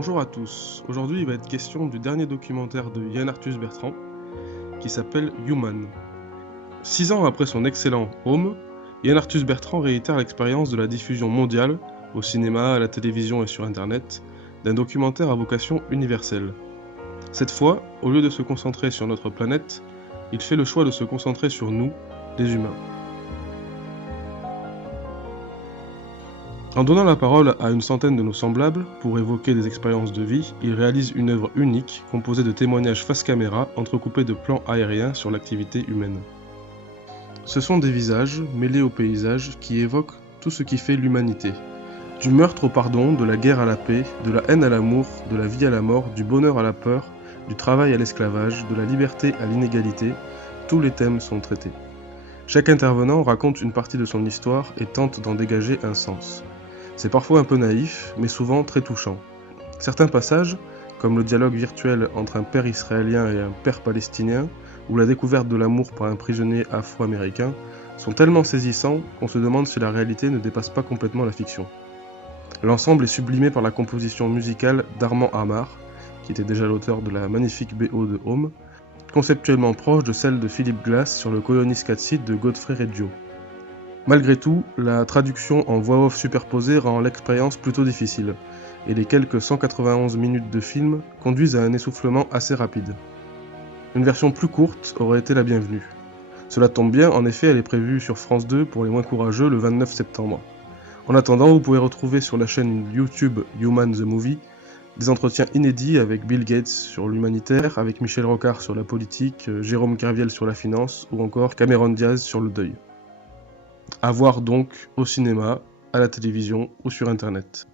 Bonjour à tous, aujourd'hui il va être question du dernier documentaire de Yann Arthus Bertrand qui s'appelle Human. 6 ans après son excellent Home, Yann Arthus Bertrand réitère l'expérience de la diffusion mondiale, au cinéma, à la télévision et sur internet, d'un documentaire à vocation universelle. Cette fois, au lieu de se concentrer sur notre planète, il fait le choix de se concentrer sur nous, les humains. En donnant la parole à une centaine de nos semblables pour évoquer des expériences de vie, il réalise une œuvre unique composée de témoignages face caméra entrecoupés de plans aériens sur l'activité humaine. Ce sont des visages, mêlés aux paysages, qui évoquent tout ce qui fait l'humanité. Du meurtre au pardon, de la guerre à la paix, de la haine à l'amour, de la vie à la mort, du bonheur à la peur, du travail à l'esclavage, de la liberté à l'inégalité, tous les thèmes sont traités. Chaque intervenant raconte une partie de son histoire et tente d'en dégager un sens. C'est parfois un peu naïf, mais souvent très touchant. Certains passages, comme le dialogue virtuel entre un père israélien et un père palestinien, ou la découverte de l'amour par un prisonnier afro-américain, sont tellement saisissants qu'on se demande si la réalité ne dépasse pas complètement la fiction. L'ensemble est sublimé par la composition musicale d'Armand Amar, qui était déjà l'auteur de la magnifique BO de Home, conceptuellement proche de celle de Philip Glass sur le Colonis Catsid de Godfrey Reggio. Malgré tout, la traduction en voix off superposée rend l'expérience plutôt difficile, et les quelques 191 minutes de film conduisent à un essoufflement assez rapide. Une version plus courte aurait été la bienvenue. Cela tombe bien, en effet, elle est prévue sur France 2 pour les moins courageux le 29 septembre. En attendant, vous pouvez retrouver sur la chaîne YouTube Human the Movie des entretiens inédits avec Bill Gates sur l'humanitaire, avec Michel Rocard sur la politique, Jérôme Kerviel sur la finance ou encore Cameron Diaz sur le deuil. À voir donc au cinéma, à la télévision ou sur internet.